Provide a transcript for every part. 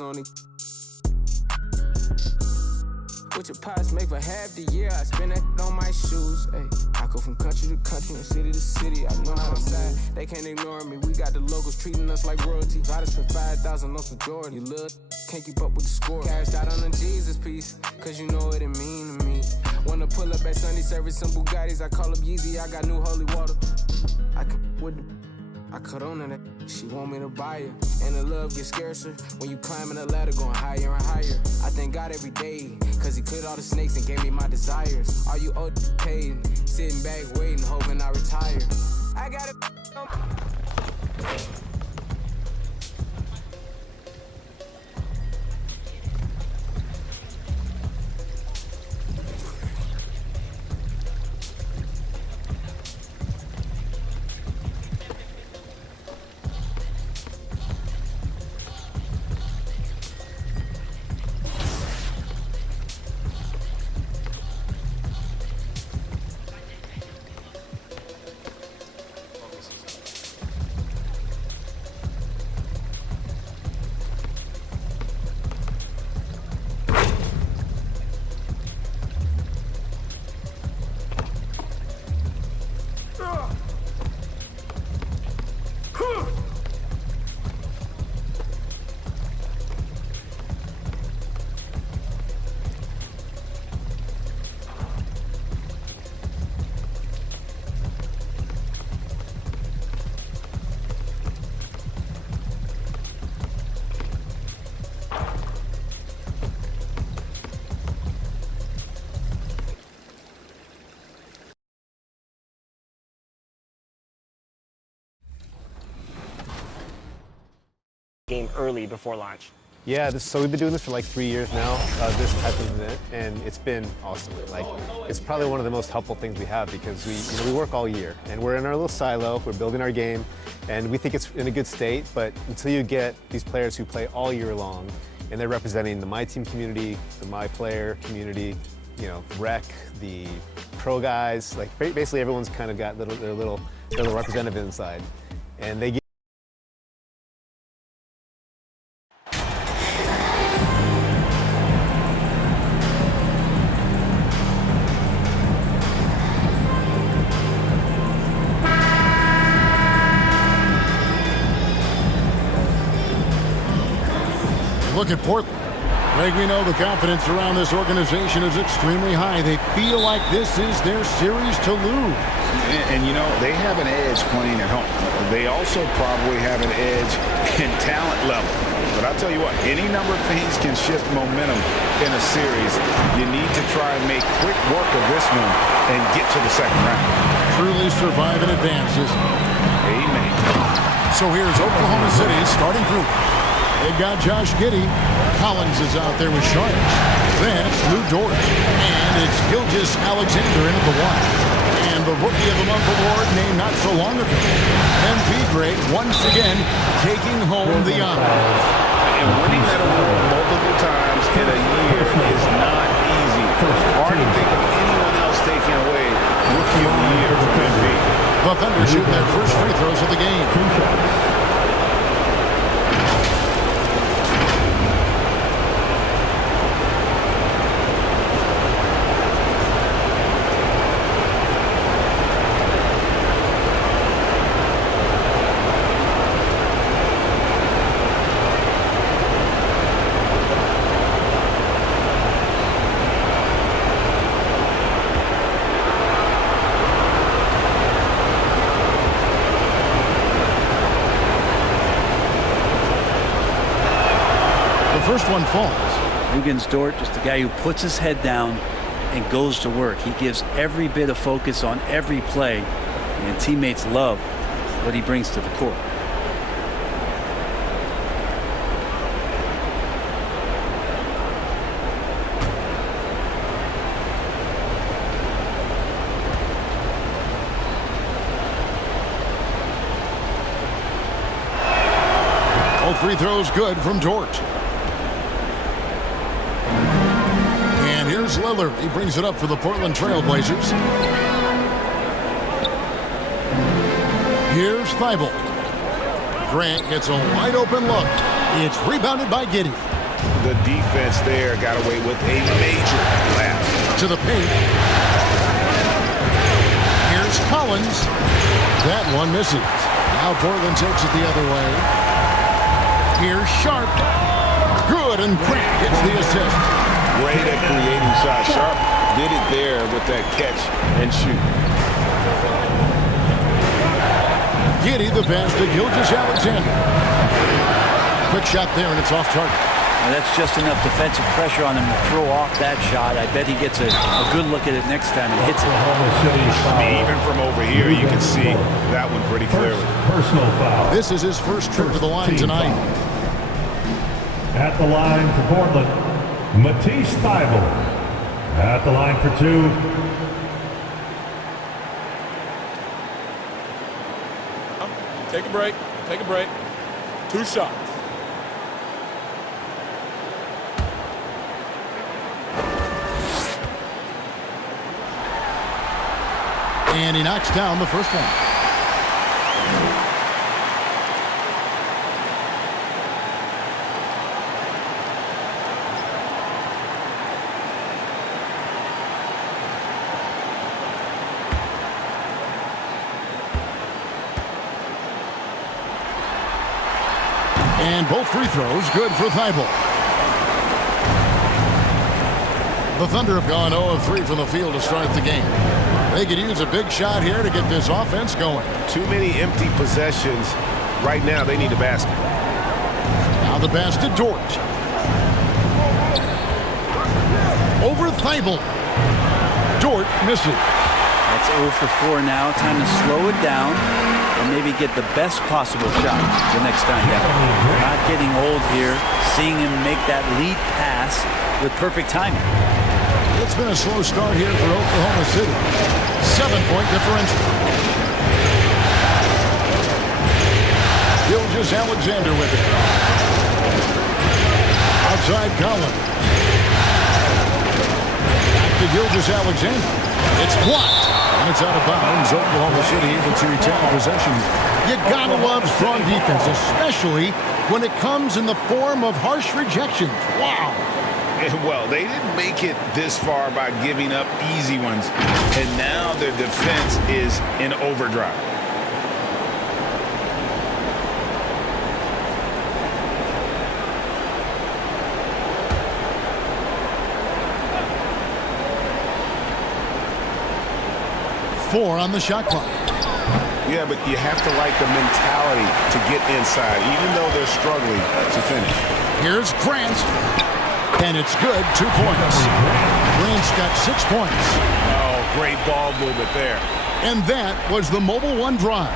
only with your pops make for half the year. I spend that on my shoes. Ay, I go from country to country and city to city. I know how I'm sad. They can't ignore me. We got the locals treating us like royalty. I just spent 5,000 on some Jordan. You look, can't keep up with the score. Cashed out on the Jesus piece, cause you know what it mean to me. Wanna pull up at Sunday service some Bugattis. I call up Yeezy. I got new holy water. I can with the I cut on to that. She want me to buy her. And the love gets scarcer when you climbing the ladder, going higher and higher. I thank God every day, cause he cleared all the snakes and gave me my desires. All you old paid, sitting back waiting, hoping I retire. I got it. Game early before launch. Yeah, so we've been doing this for like 3 years now, this type of event, and it's been awesome. Like, it's probably one of the most helpful things we have because we work all year and we're in our little silo, we're building our game, and we think it's in a good state, but until you get these players who play all year long, and they're representing the My Team community, the My Player community, Rec, the pro guys, like basically everyone's kind of got their little representative inside, and they get Look at Portland. Greg, we know the confidence around this organization is extremely high. They feel like this is their series to lose. And they have an edge playing at home. They also probably have an edge in talent level. But I'll tell you what, any number of things can shift momentum in a series. You need to try and make quick work of this one and get to the second round. Truly survive and advances. Amen. So here's Oklahoma City's starting group. They've got Josh Giddey. Collins is out there with Sharks. Then it's Lou Dort. And it's Gilgeous Alexander in at the one. And the Rookie of the Month award named not so long ago. MP Gray once again taking home the honor. And winning that award multiple times in a year is not easy. Hard to think of anyone else taking away Rookie of the Year from MP. The Thunder shooting their first free throws of the game. First one falls. Luguentz Dort, just a guy who puts his head down and goes to work. He gives every bit of focus on every play, and teammates love what he brings to the court. All free throws good from Dort. Here's Lillard. He brings it up for the Portland Trail Blazers. Here's Thibault. Grant gets a wide open look. It's rebounded by Giddey. The defense there got away with a major lapse. To the paint. Here's Collins. That one misses. Now Portland takes it the other way. Here's Sharp. Good, and Grant gets the assist. Great at creating shots. Sharp did it there with that catch and shoot. Giddey the pass to Gilgeous-Alexander. Quick shot there, and it's off target. Now that's just enough defensive pressure on him to throw off that shot. I bet he gets a good look at it next time and hits it. Even from over here, you can see that one pretty clearly. Personal foul. This is his first trip to the line tonight. At the line for Portland, Matisse Thybulle. At the line for 2. Take a break. Take a break. 2 shots. And he knocks down the first one. And both free throws good for Thybulle. The Thunder have gone 0 of 3 from the field to start the game. They could use a big shot here to get this offense going. Too many empty possessions. Right now, they need a basket. Now the pass to Dort. Over Thybulle. Dort misses. That's 0 for 4 now. Time to slow it down and maybe get the best possible shot the next time down. Not getting old here. Seeing him make that lead pass with perfect timing. It's been a slow start here for Oklahoma City. 7-point differential. Gilgeous-Alexander with it. Outside Collins. Back to Gilgeous-Alexander. It's blocked. And it's out of bounds. Oklahoma City able to retain possession. You gotta love strong defense, especially when it comes in the form of harsh rejections. Wow. Well, they didn't make it this far by giving up easy ones. And now their defense is in overdrive. Four on the shot clock. Yeah, but you have to like the mentality to get inside, even though they're struggling to finish. Here's Grant. And it's good. 2 points. Grant's got 6 points. Oh, great ball movement there. And that was the Mobile One drive.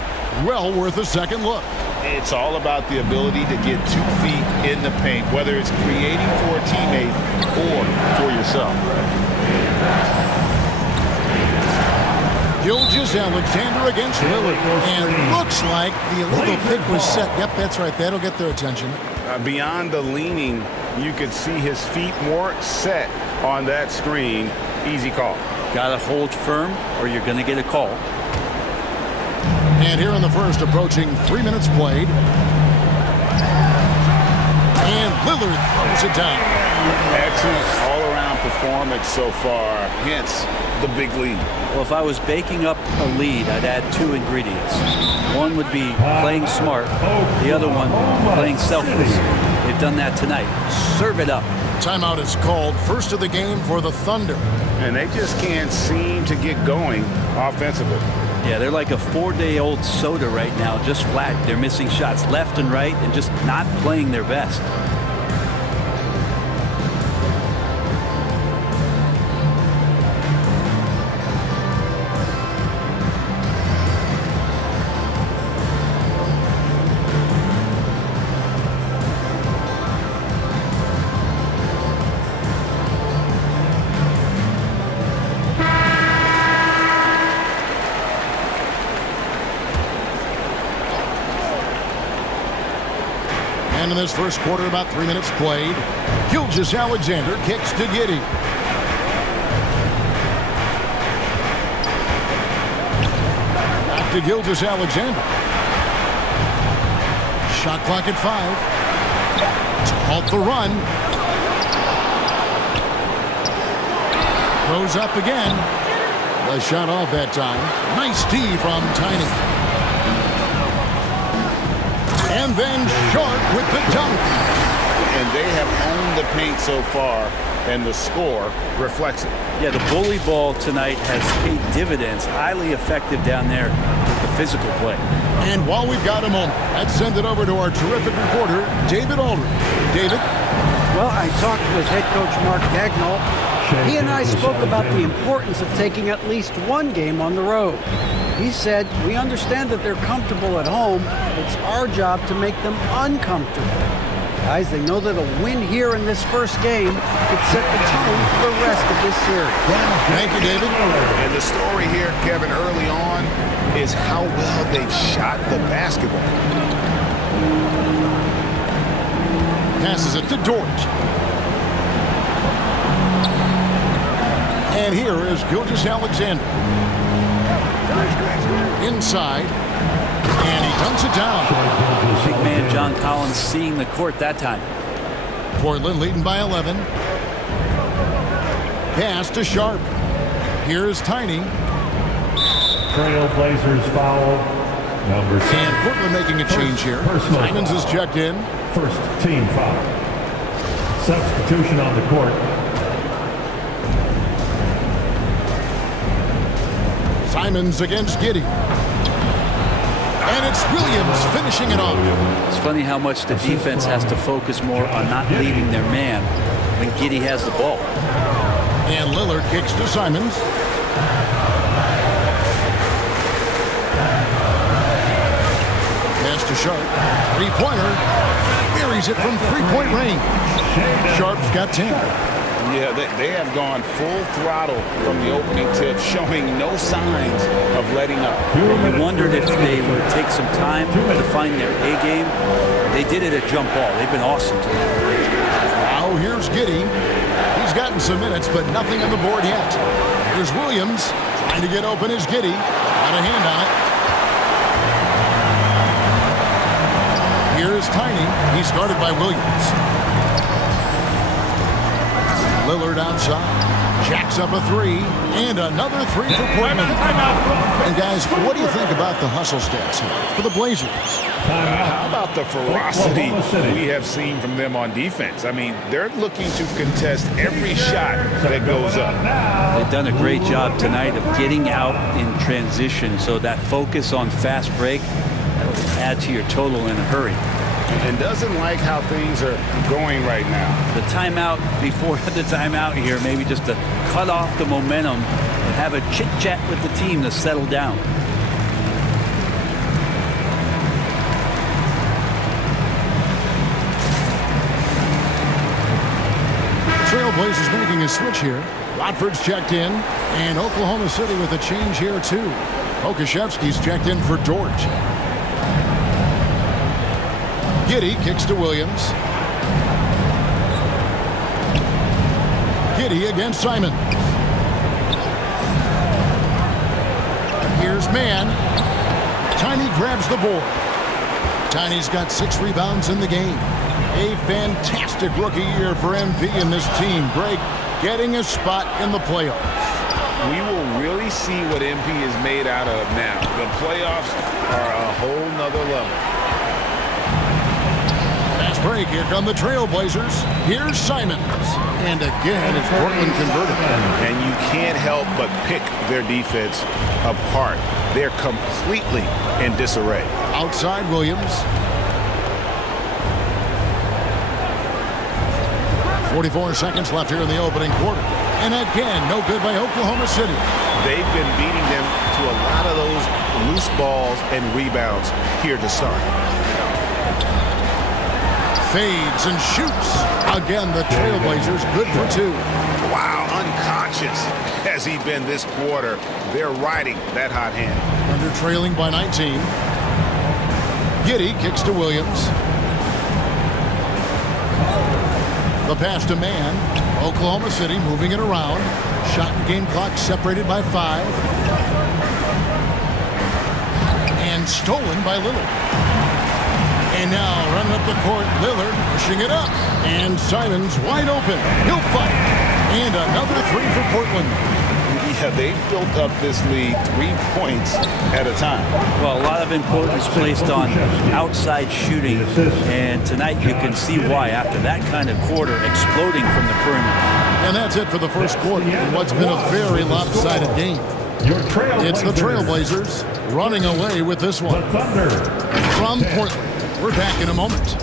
Well worth a second look. It's all about the ability to get 2 feet in the paint, whether it's creating for a teammate or for yourself. Gilgeous-Alexander against Lillard. And looks like the illegal pick was set. Yep, that's right. That'll get their attention. Beyond the leaning, you could see his feet more set on that screen. Easy call. Got to hold firm or you're going to get a call. And here in the first, approaching 3 minutes played. And Lillard throws it down. Excellent all-around performance so far, hence the big lead. Well, if I was baking up a lead, I'd add 2 ingredients. One would be playing smart. The other one, playing selfless. They've done that tonight. Serve it up. Timeout is called. First of the game for the Thunder. And they just can't seem to get going offensively. Yeah, they're like a 4-day-old soda right now, just flat. They're missing shots left and right and just not playing their best. And in this first quarter, about 3 minutes played. Gilgeous-Alexander kicks to Giddey. Back to Gilgeous-Alexander. Shot clock at 5. to halt the run. Throws up again. The shot off that time. Nice D from Tiny. And then Sharp with the dunk. And they have owned the paint so far, and the score reflects it. Yeah, the bully ball tonight has paid dividends. Highly effective down there with the physical play. And while we've got a moment, let's send it over to our terrific reporter, David Aldridge. David? Well, I talked with head coach Mark Dagnall. He and I spoke about the importance of taking at least one game on the road. He said, we understand that they're comfortable at home. It's our job to make them uncomfortable. Guys, they know that a win here in this first game could set the tone for the rest of this series. Thank you, David. And the story here, Kevin, early on is how well they've shot the basketball. Passes it to Dort. And here is Gilgeous-Alexander. Inside. And he dunks it down. Big man John Collins seeing the court that time. Portland leading by 11. Pass to Sharp. Here's Tiny. Trailblazers foul number 6. And Portland making a change here. Simons is checked in. First team foul. Substitution on the court. Simons against Giddey. And it's Williams finishing it off. It's funny how much the defense has to focus more on not leaving their man when Giddey has the ball. And Lillard kicks to Simons. Pass to Sharp. Three-pointer. Buries it from three-point range. Sharp's got 10. Yeah, they have gone full throttle from the opening tip, showing no signs of letting up. You wondered if they would take some time to find their A game. They did it at jump ball. They've been awesome tonight. Now here's Giddey. He's gotten some minutes, but nothing on the board yet. Here's Williams. Trying to get open is Giddey. Got a hand on it. Here's Tiny. He's guarded by Williams. Lillard outside. Jacks up a three. And another three for Portland. And guys, what do you think about the hustle stats here for the Blazers? How about the ferocity we have seen from them on defense? I mean, they're looking to contest every shot that goes up. They've done a great job tonight of getting out in transition, so that focus on fast break will add to your total in a hurry. And doesn't like how things are going right now. The timeout before the timeout here, maybe just to cut off the momentum and have a chit-chat with the team to settle down. Trailblazers making a switch here. Watford's checked in. And Oklahoma City with a change here, too. Okashevsky's checked in for Dort. Giddey kicks to Williams. Giddey against Simon. Here's Mann. Tiny grabs the board. Tiny's got 6 rebounds in the game. A fantastic rookie year for MP and this team. Greg getting a spot in the playoffs. We will really see what MP is made out of now. The playoffs are a whole nother level. Fast break. Here come the Trailblazers. Here's Simons. And again, it's Portland converted. And you can't help but pick their defense apart. They're completely in disarray. Outside Williams. 44 seconds left here in the opening quarter. And again, no good by Oklahoma City. They've been beating them to a lot of those loose balls and rebounds here to start. Fades and shoots. Again, the Trailblazers good for 2. Wow, unconscious has he been this quarter. They're riding that hot hand. Under trailing by 19. Giddey kicks to Williams. The pass to Mann. Oklahoma City moving it around. Shot and game clock separated by 5. And stolen by Lillard. And now running up the court, Lillard pushing it up. And Simon's wide open. He'll fight. And another three for Portland. Yeah, they've built up this lead 3 points at a time. Well, a lot of importance placed on outside shooting. And tonight you can see why after that kind of quarter exploding from the perimeter. And that's it for the first quarter in what's been a very lopsided game. It's the Trailblazers running away with this one. From Portland. We're back in a moment.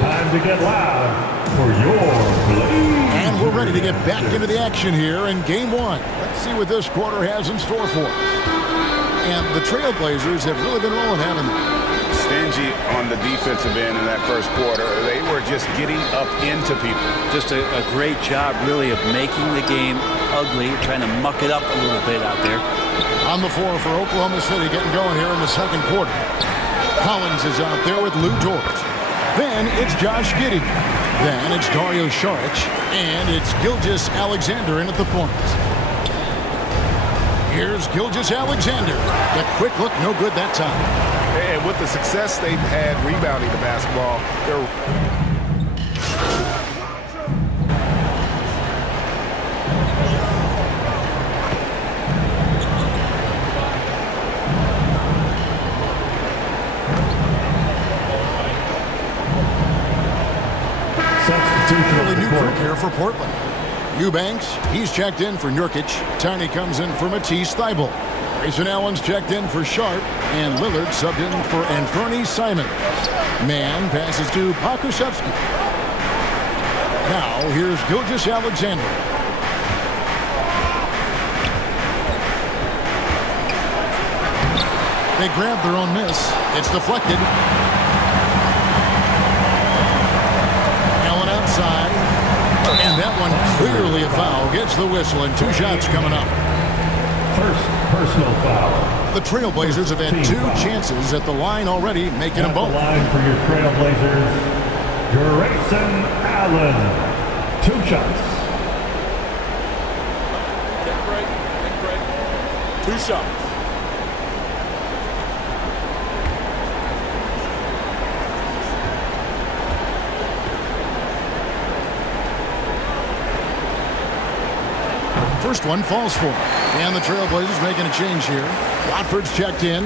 Time to get loud for your Blaze. And we're ready to get back into the action here in game one. Let's see what this quarter has in store for us. And the Trailblazers have really been rolling, haven't they? Stingy on the defensive end in that first quarter. They were just getting up into people. Just a great job, really, of making the game ugly, trying to muck it up a little bit out there. On the floor for Oklahoma City, getting going here in the second quarter. Collins is out there with Lou Dort. Then it's Josh Giddey. Then it's Dario Saric. And it's Gilgeous Alexander in at the point. Here's Gilgeous Alexander. The quick look, no good that time. And with the success they've had rebounding the basketball, they're... Really new group here for Portland. Eubanks, he's checked in for Nurkic. Tiny comes in for Matisse Thybulle. Grayson Allen's checked in for Sharp. And Lillard subbed in for Anthony Simons. Mann passes to Pokusevski. Now here's Gilgeous Alexander. They grab their own miss. It's deflected. Allen outside. And that one clearly a foul. Gets the whistle and 2 shots coming up. First personal foul. The Trailblazers have had 2 chances at the line already, making them both. The line for your Trailblazers, Grayson Allen. 2 shots. Take a break. Take a break. 2 shots. First one falls for him. And the Trailblazers making a change here. Watford's checked in.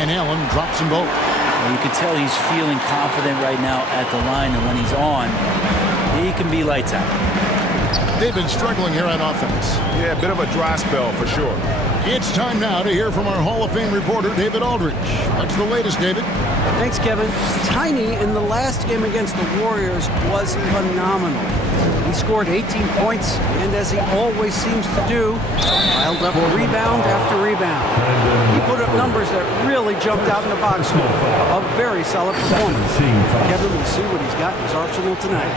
And Allen drops them both. You can tell he's feeling confident right now at the line, and when he's on, he can be lights out. They've been struggling here on offense. Yeah, a bit of a dry spell for sure. It's time now to hear from our Hall of Fame reporter, David Aldridge. What's the latest, David? Thanks, Kevin. Tiny in the last game against the Warriors was phenomenal. He scored 18 points, and as he always seems to do, piled up rebound after rebound. He put up numbers that really jumped out in the box score. A very solid performance. Kevin will see what he's got in his arsenal tonight.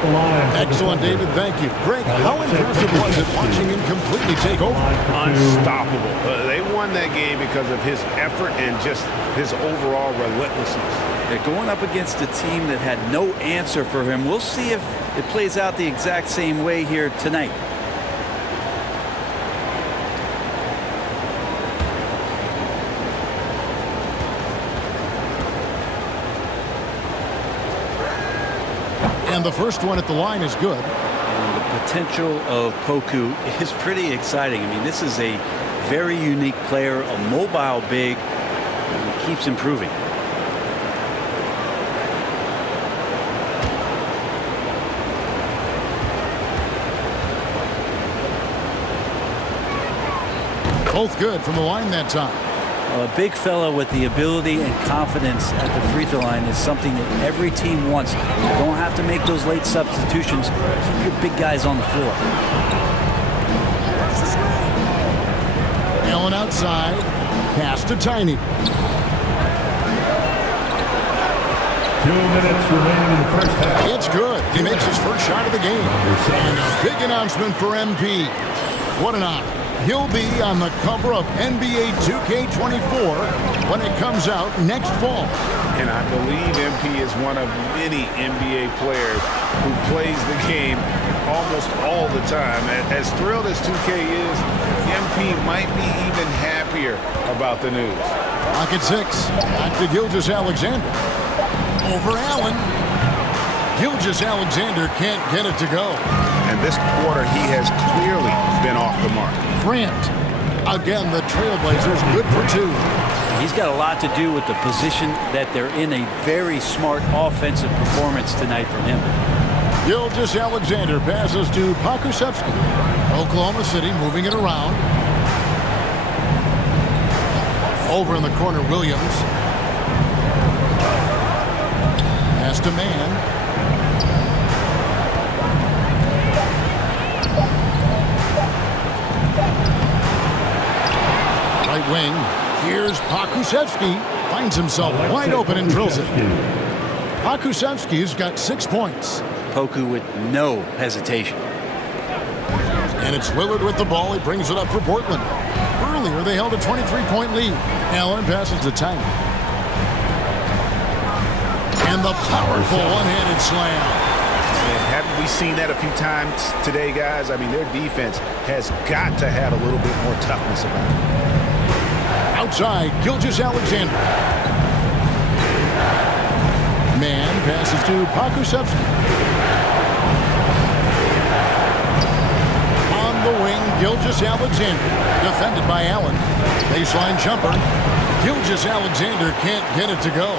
Excellent, David. Thank you. Greg, how impressive was it watching him completely take over? Unstoppable. They won that game because of his effort and just his overall relentlessness. They're going up against a team that had no answer for him. We'll see if it plays out the exact same way here tonight. And the first one at the line is good. And the potential of Poku is pretty exciting. I mean, this is a very unique player, a mobile big, and he keeps improving. Both good from the line that time. A big fella with the ability and confidence at the free throw line is something that every team wants. You don't have to make those late substitutions. Keep your big guys on the floor. Allen outside. Pass to Tiny. 2 minutes remaining in the first half. It's good. He makes his first shot of the game. And a big announcement for MP. What an honor. He'll be on the cover of NBA 2K24 when it comes out next fall. And I believe MP is one of many NBA players who plays the game almost all the time. As thrilled as 2K is, MP might be even happier about the news. Clock at 6. Back to Gilgeous-Alexander. Over Allen. Gilgeous-Alexander can't get it to go. And this quarter, he has clearly been off the mark. Grant. Again, the Trailblazers good for 2. He's got a lot to do with the position that they're in. A very smart offensive performance tonight from him. Gilgeous-Alexander passes to Pokusevski. Oklahoma City moving it around. Over in the corner, Williams. Pass to Mann. Right wing. Here's Pokusevski. Finds himself wide open and drills it. Pokusevski's got 6 points. Poku with no hesitation. And it's Lillard with the ball. He brings it up for Portland. Earlier, they held a 23-point lead. Allen passes to Tiny. And the powerful one-handed slam. And haven't we seen that a few times today, guys? I mean, their defense has got to have a little bit more toughness about it. Outside, Gilgeous-Alexander. Mann passes to Pokusevski. On the wing, Gilgeous-Alexander. Defended by Allen. Baseline jumper. Gilgeous-Alexander can't get it to go.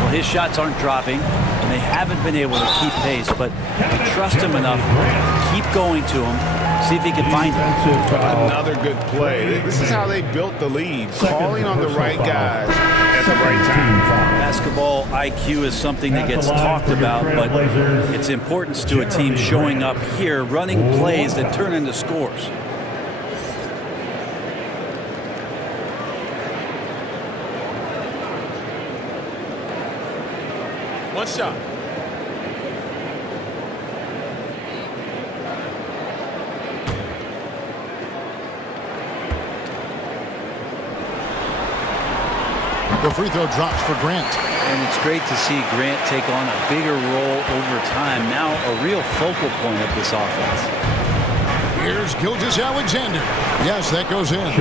Well, his shots aren't dropping, and they haven't been able to keep pace, but you trust him enough, keep going to him, see if he can find him. Another good play. This is how they built the lead, calling on the right guys at the right time. Basketball IQ is something that gets talked about, but its importance to a team showing up here, running plays that turn into scores. One shot. The free throw drops for Grant. And it's great to see Grant take on a bigger role over time. Now a real focal point of this offense. Here's Gilgeous-Alexander. Yes, that goes in.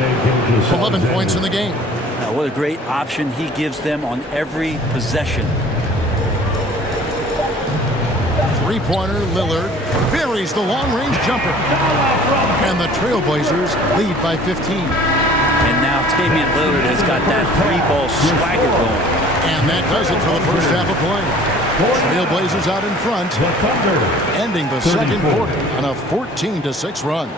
11 points in the game. Now, what a great option he gives them on every possession. Three-pointer, Lillard buries the long-range jumper. And the Trailblazers lead by 15. And now Damian Lillard has got that three-ball swagger going. And that does it for the first half of play. Trailblazers out in front, ending the second quarter on a 14-6 run.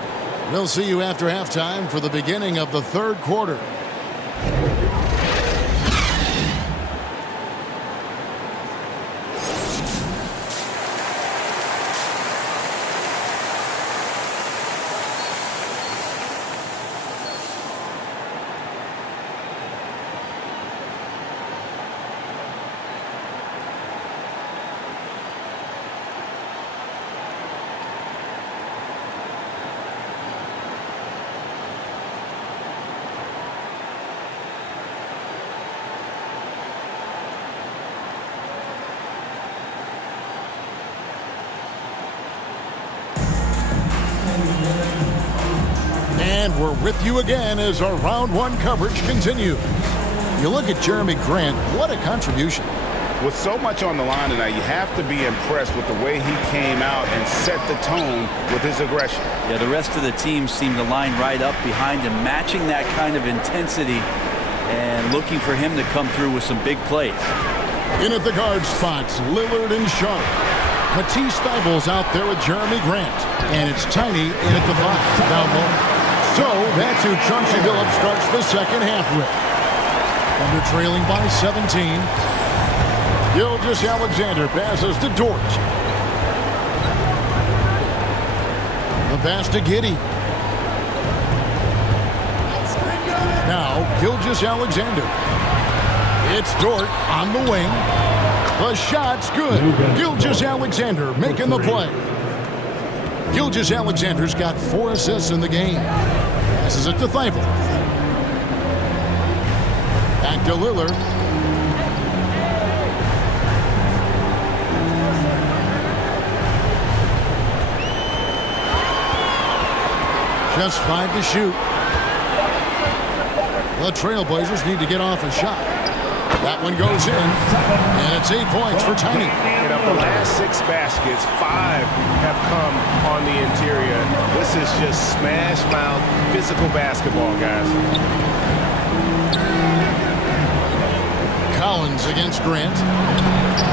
We'll see you after halftime for the beginning of the third quarter. And we're with you again as our round one coverage continues. You look at Jeremy Grant, what a contribution. With so much on the line tonight, you have to be impressed with the way he came out and set the tone with his aggression. Yeah, the rest of the team seemed to line right up behind him, matching that kind of intensity and looking for him to come through with some big plays. In at the guard spots, Lillard and Sharp. Matisse Thybulle's out there with Jeremy Grant. And it's Tiny in at the 5 down low. So that's who Chauncey Billups starts the second half with. Under trailing by 17. Gilgeous-Alexander passes to Dort. The pass to Giddey. Now Gilgeous-Alexander. It's Dort on the wing. The shot's good. Gilgeous-Alexander making the play. Gilgeous-Alexander's got 4 assists in the game. Passes it to Thibault. Back to Lillard. Just 5 to shoot. The Trailblazers need to get off a shot. That one goes in, and it's 8 points for Tiny. And of the last 6 baskets, 5 have come on the interior. This is just smash mouth physical basketball, guys. Collins against Grant.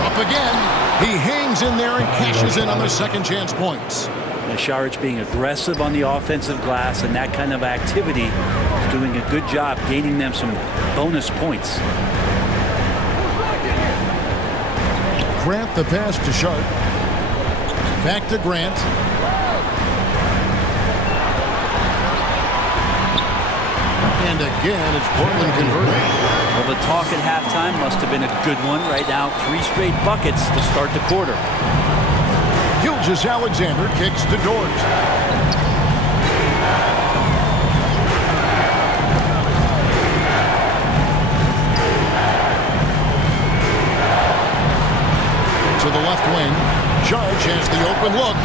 Up again. He hangs in there and cashes in on the second chance points. Šarić being aggressive on the offensive glass, and that kind of activity is doing a good job gaining them some bonus points. Grant the pass to Sharp. Back to Grant. And again, it's Portland converting. Well, the talk at halftime must have been a good one. Right now, 3 straight buckets to start the quarter. Gilgeous-Alexander kicks to Dort. To the left wing. Judge has the open look.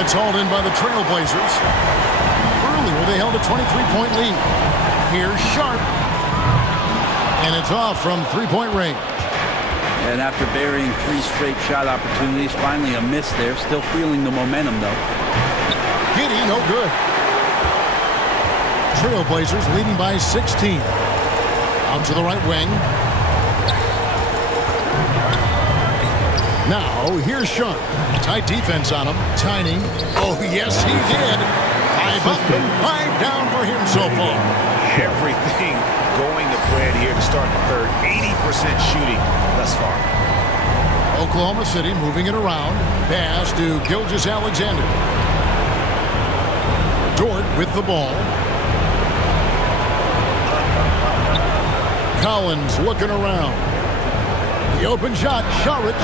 It's hauled in by the Trailblazers. Earlier, they held a 23-point lead. Here's Sharp. And it's off from 3-point range. And after burying 3 straight shot opportunities, finally a miss there. Still feeling the momentum, though. Giddey, no good. Trailblazers leading by 16. Out to the right wing. Now, here's Sharp. Tight defense on him. Tiny. Oh, yes, he did. 5 up and 5 down for him so far. Everything going to plan here to start the third. 80% shooting thus far. Oklahoma City moving it around. Pass to Gilgeous-Alexander. Dort with the ball. Collins looking around. The open shot, Šarić.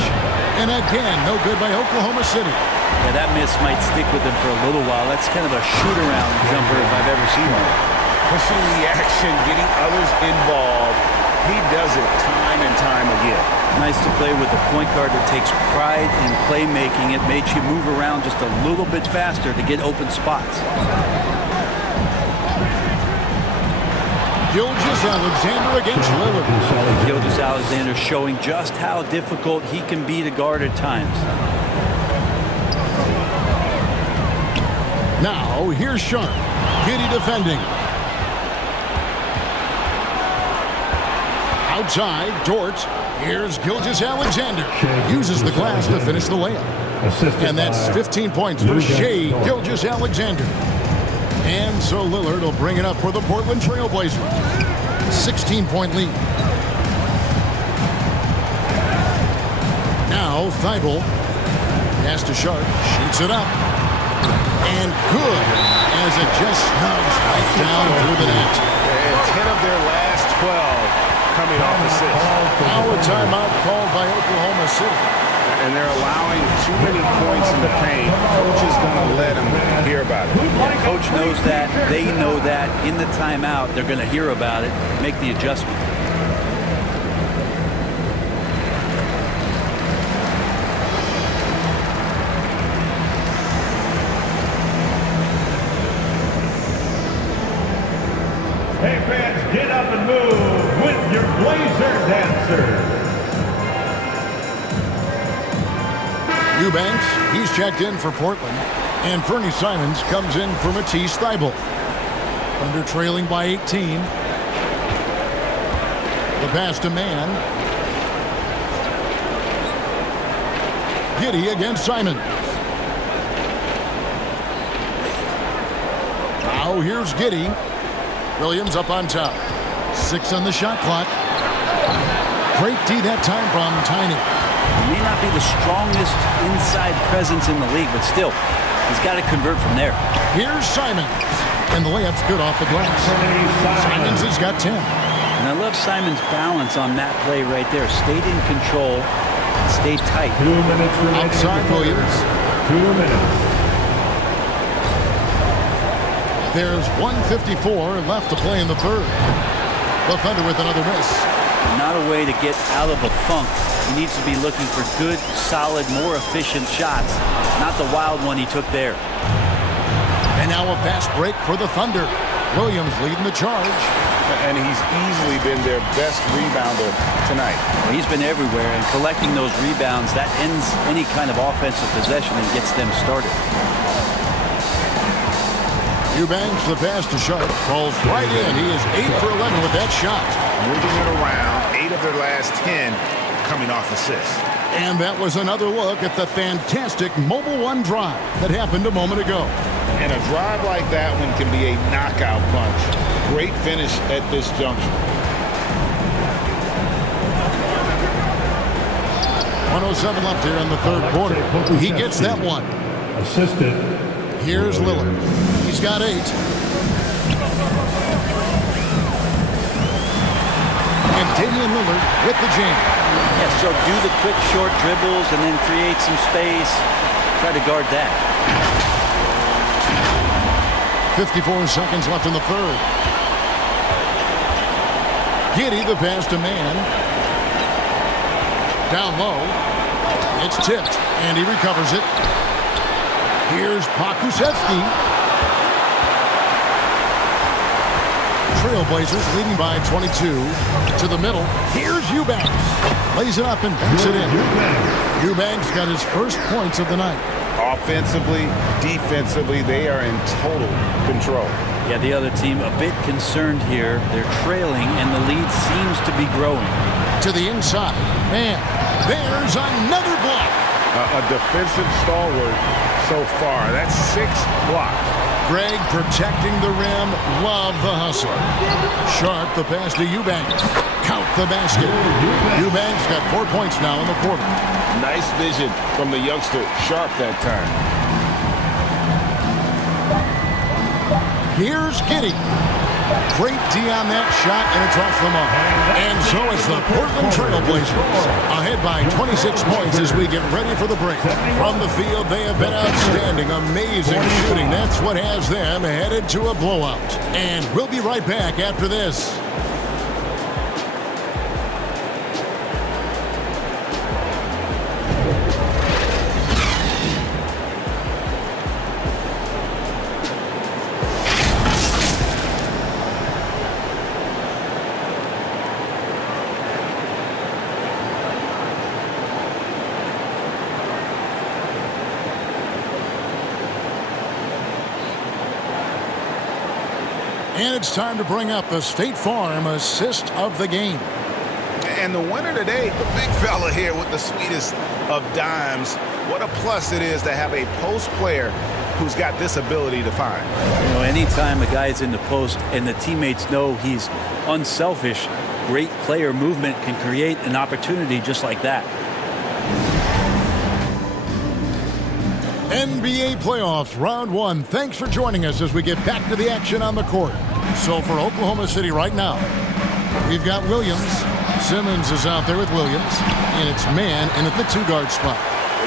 And again, no good by Oklahoma City. Yeah, that miss might stick with him for a little while. That's kind of a shoot-around jumper if I've ever seen one. Pushing the action, getting others involved. He does it time and time again. Nice to play with a point guard that takes pride in playmaking. It makes you move around just a little bit faster to get open spots. Gilgeous-Alexander against Lillard. Gilgeous-Alexander showing just how difficult he can be to guard at times. Now, here's Sharp. Giddey defending. Outside, Dort. Here's Gilgeous-Alexander. Uses the glass to finish the layup. And that's 15 points for Shai Gilgeous-Alexander. And so Lillard will bring it up for the Portland Trailblazers. 16-point lead. Now Thibault. Pass to Sharp. Shoots it up. And good. As it just snugs right down through the net. And 10 of their last 12 coming off assists. Now a timeout called by Oklahoma City. And they're allowing too many points in the paint. Coach is going to let them hear about it. Yeah, coach knows that. They know that. In the timeout, they're going to hear about it, make the adjustment. Hey fans, get up and move with your Blazer dancers. Eubanks, he's checked in for Portland. And Fernie Simons comes in for Matisse Thybulle. Under trailing by 18. The pass to Mann. Giddey against Simons. Now here's Giddey. Williams up on top. 6 on the shot clock. Great D that time from Tiny. He may not be the strongest inside presence in the league, but still, he's got to convert from there. Here's Simons. And the layup's good off the glass. Simons has got 10. And I love Simons' balance on that play right there. Stayed in control, stayed tight. 2 minutes remaining. Outside Williams. 2 minutes. There's 1:54 left to play in the third. The Thunder with another miss. Not a way to get out of a funk. He needs to be looking for good, solid, more efficient shots, not the wild one he took there. And now a fast break for the Thunder. Williams leading the charge. And he's easily been their best rebounder tonight. He's been everywhere, and collecting those rebounds, that ends any kind of offensive possession and gets them started. Eubanks, the pass to Sharp, falls right in. He is 8 for 11 with that shot. Moving it around, 8 of their last 10 coming off assists. And that was another look at the fantastic Mobile One drive that happened a moment ago. And a drive like that one can be a knockout punch. Great finish at this juncture. 1:07 left here in the third quarter. He gets that one. Assisted. Here's Lillard. He's got 8. And Damian Lillard with the jam. Yeah, so do the quick short dribbles and then create some space. Try to guard that. 54 seconds left in the third. Giddey, the pass to Mann. Down low. It's tipped, and he recovers it. Here's Pokusevski. Trailblazers leading by 22. To the middle. Here's Eubanks. Lays it up and banks it in. Eubanks got his first points of the night. Offensively, defensively, they are in total control. Yeah, the other team a bit concerned here. They're trailing, and the lead seems to be growing. To the inside. Man, there's another block. A defensive stalwart so far. That's 6 blocks. Greg protecting the rim. Love the hustle. Sharp, the pass to Eubanks. Count the basket. Eubanks got 4 points now in the quarter. Nice vision from the youngster Sharp that time. Here's Giddey. Great D on that shot, and it's off the mark. And so it's the Portland Trailblazers ahead by 26 points as we get ready for the break. From the field, they have been outstanding, amazing shooting. That's what has them headed to a blowout. And we'll be right back after this. And it's time to bring up the State Farm assist of the game. And the winner today, the big fella here with the sweetest of dimes. What a plus it is to have a post player who's got this ability to find. You know, anytime a guy's in the post and the teammates know he's unselfish, great player movement can create an opportunity just like that. NBA playoffs, round 1. Thanks for joining us as we get back to the action on the court. So for Oklahoma City right now, we've got Williams. Simmons is out there with Williams, and it's Mann in at the 2-guard spot.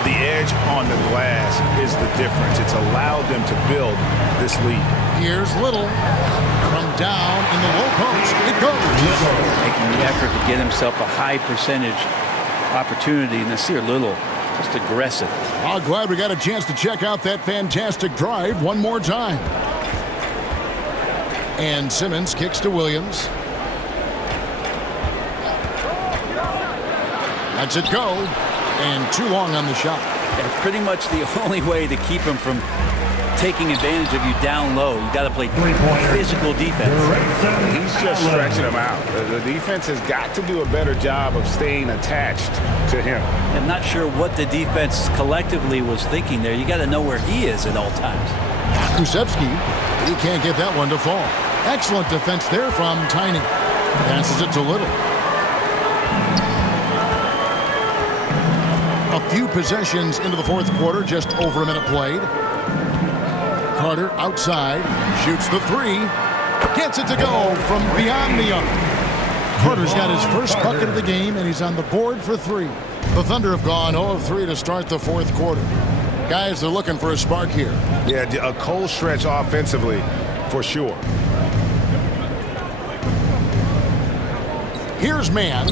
The edge on the glass is the difference. It's allowed them to build this lead. Here's Little. From down in the low post, it goes. Making the effort to get himself a high percentage opportunity, and Nasir Little just aggressive. I'm glad we got a chance to check out that fantastic drive one more time. And Simmons kicks to Williams. Lets it go. And too long on the shot. That's pretty much the only way to keep him from taking advantage of you down low. You got to play physical defense. He's just stretching him out. The defense has got to do a better job of staying attached to him. I'm not sure what the defense collectively was thinking there. You got to know where he is at all times. Pokusevski, he can't get that one to fall. Excellent defense there from Tiny. Passes it to Little. A few possessions into the fourth quarter, just over a minute played. Carter outside, shoots the three, gets it to go from beyond the arc. Carter's got his first bucket of the game, and he's on the board for three. The Thunder have gone 0 of 3 to start the fourth quarter. Guys, they're looking for a spark here. Yeah, a cold stretch offensively, for sure. Here's Mann.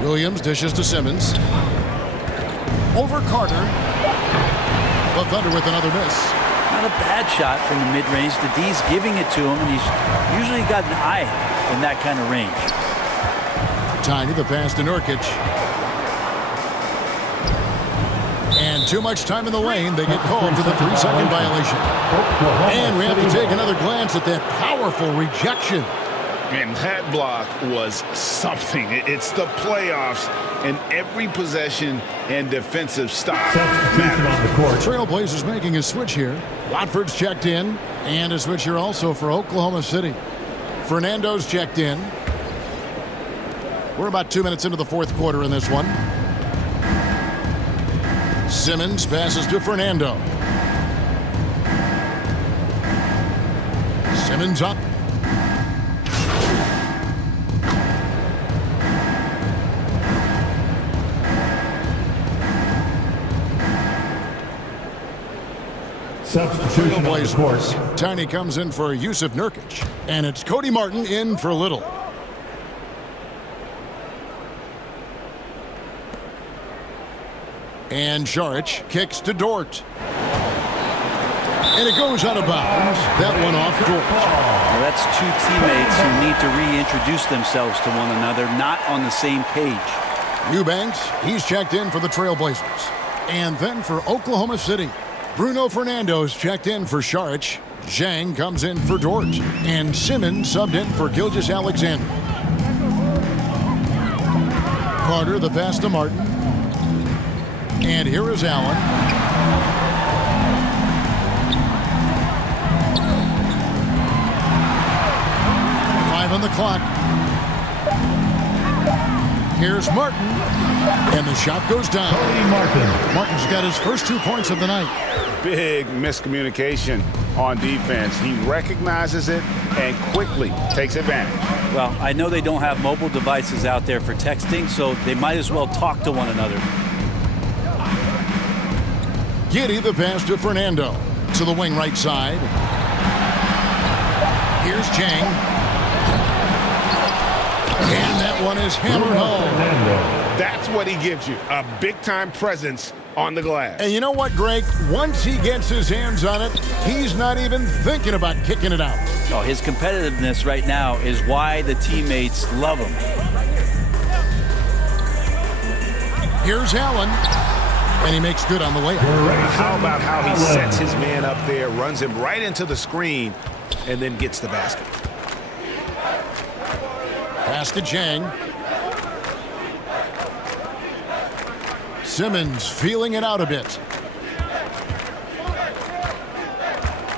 Williams dishes to Simmons. Over Carter. The Thunder with another miss. Not a bad shot from the mid-range. The D's giving it to him, and he's usually got an eye in that kind of range. Tiny, the pass to Nurkic. And too much time in the lane. They get called for the 3-second violation. And we have to take another glance at that powerful rejection. And that block was something. It's the playoffs, and every possession and defensive stop. Substitution on the court. Trailblazers making a switch here. Watford's checked in, and a switch here also for Oklahoma City. Fernando's checked in. We're about 2 minutes into the fourth quarter in this one. Simmons passes to Fernando. Simmons up. Substitution on the court. Tiny comes in for Yusuf Nurkic. And it's Cody Martin in for Little. And Šarić kicks to Dort. And it goes out of bounds. That one off Dort. Well, that's two teammates who need to reintroduce themselves to one another, not on the same page. Eubanks, he's checked in for the Trailblazers. And then for Oklahoma City, Bruno Fernando's checked in for Šarić. Zhang comes in for Dort. And Simmons subbed in for Gilgeous-Alexander. Carter, the pass to Martin. And here is Allen. On the clock. Here's Martin, and the shot goes down. Martin's got his first 2 points of the night. Big miscommunication on defense. He recognizes it and quickly takes advantage. Well, I know they don't have mobile devices out there for texting, so they might as well talk to one another. Giddey, the pass to Fernando. To the wing right side. Here's Zhang. And that one is hammered home. That's what he gives you, a big-time presence on the glass. And you know what, Greg? Once he gets his hands on it, he's not even thinking about kicking it out. Oh, his competitiveness right now is why the teammates love him. Here's Allen, and he makes good on the layup. How about how he sets his man up there, runs him right into the screen, and then gets the basket. Pass to Zhang. Simmons feeling it out a bit.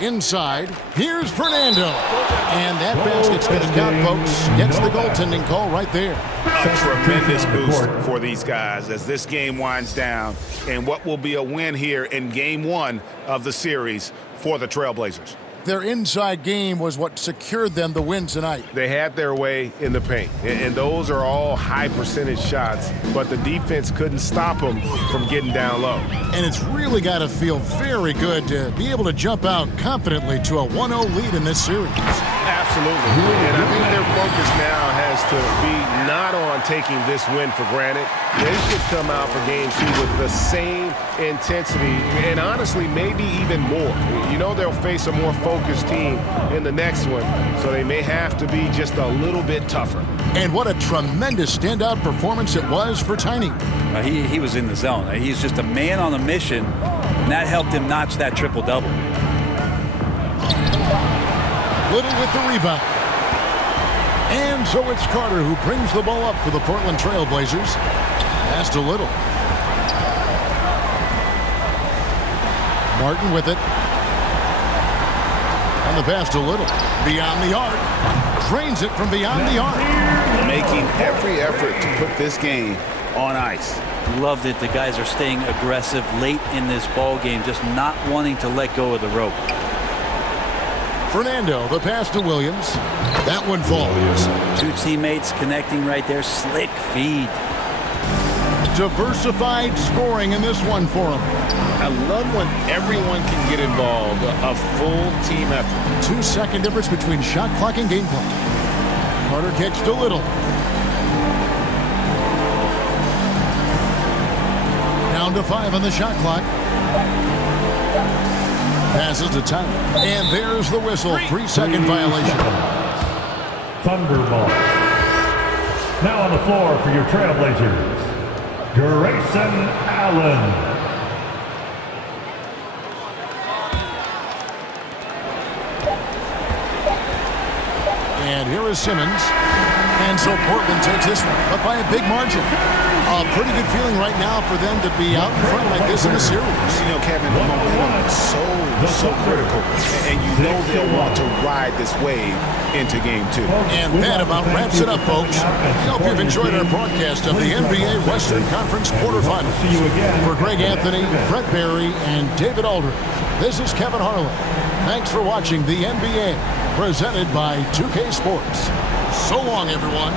Inside, here's Fernando. And that basket's going to count, folks. Gets the goaltending call right there. A tremendous boost for these guys as this game winds down, and what will be a win here in Game 1 of the series for the Trailblazers. Their inside game was what secured them the win tonight. They had their way in the paint, and those are all high percentage shots, but the defense couldn't stop them from getting down low. And it's really got to feel very good to be able to jump out confidently to a 1-0 lead in this series. Absolutely. And I think their focus now has to be not on taking this win for granted. They should come out for Game 2 with the same intensity and honestly maybe even more. You know they'll face a more focused team in the next one, so they may have to be just a little bit tougher. And what a tremendous standout performance it was for Tiny. He was in the zone. He's just a man on a mission, and that helped him notch that triple-double. Little with the rebound. And so it's Carter who brings the ball up for the Portland Trailblazers. Pass to Little. Martin with it. And the pass to Little. Beyond the arc. Drains it from beyond the arc. Making every effort to put this game on ice. Loved it. The guys are staying aggressive late in this ball game, just not wanting to let go of the rope. Fernando, the pass to Williams. That one falls. Two teammates connecting right there. Slick feed. Diversified scoring in this one for him. I love when everyone can get involved. A full team effort. 2-second difference between shot clock and game clock. Carter kicks to Little. Down to 5 on the shot clock. Passes to Tyler. And there's the whistle. 3-second violation. Thunderball. Now on the floor for your Trailblazers, Grayson Allen. And here is Simmons. And so Portland takes this one, but by a big margin. A pretty good feeling right now for them to be out in front like this in the series. You know, Kevin, the momentum is so critical. And you know they'll want to ride this wave into game 2. And that about wraps it up, folks. We hope you've enjoyed our broadcast of the NBA Western Conference quarterfinals. For Greg Anthony, Brett Barry, and David Aldridge, this is Kevin Harlan. Thanks for watching the NBA, presented by 2K Sports. So long, everyone.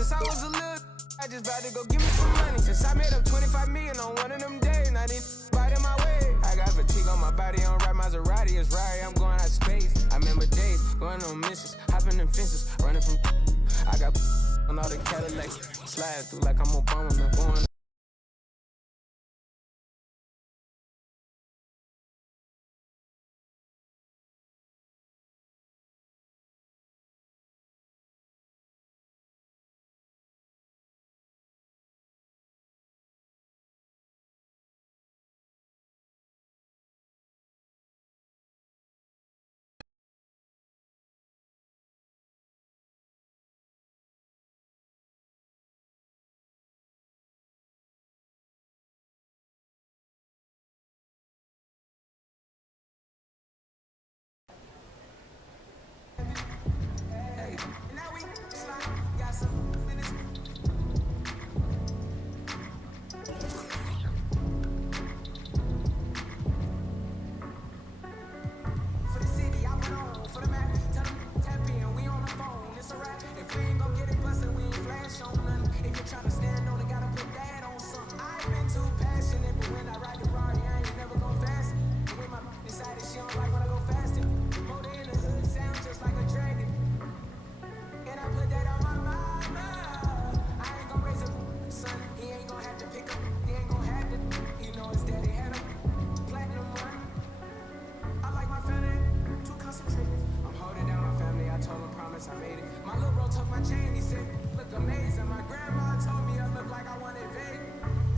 Since I was a little, I just about to go give me some money. Since I made up 25 million on one of them days, now this bite in my way. I got fatigue on my body, on right Maserati, it's right, I'm going out of space. I remember days, going on missions, hopping in fences, running from I got on all the Cadillacs, slide through like I'm Obama, not going. I made it. My little bro took my chain, he said, look amazing. My grandma told me I look like I wanted vague.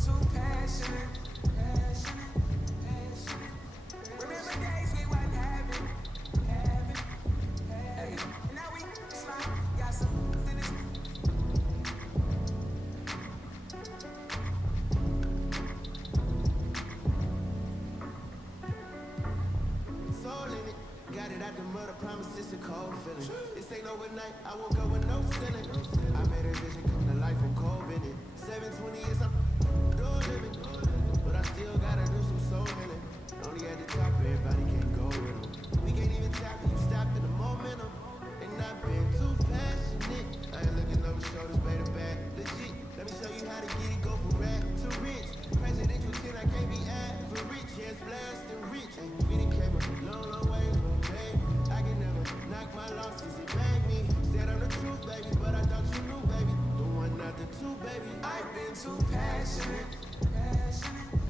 Too passionate, passionate, passionate. Remember days we wasn't having. Hey, and now we slide, got something to soul in it. Got it out the mud, I promise it's a cold feeling. This ain't overnight, I woke up with no ceiling. I made a vision come to life, I'm cold in it. 720 years, I'm doing living. But I still gotta do some soul healing. Only at the top, everybody can't go with them. We can't even tap when you stop in the momentum. And I've been too passionate. I ain't looking over shoulders, baby, bad. Legit, let me show you how to get it, go from rap to rich. Presidential 10, I can't be average. Yes, blessed and rich. We done came a long, long way. I can never knock my losses, it bang me. Said I'm the truth, baby, but I thought you knew, baby. The one, not the two, baby. I've been too passionate, passionate.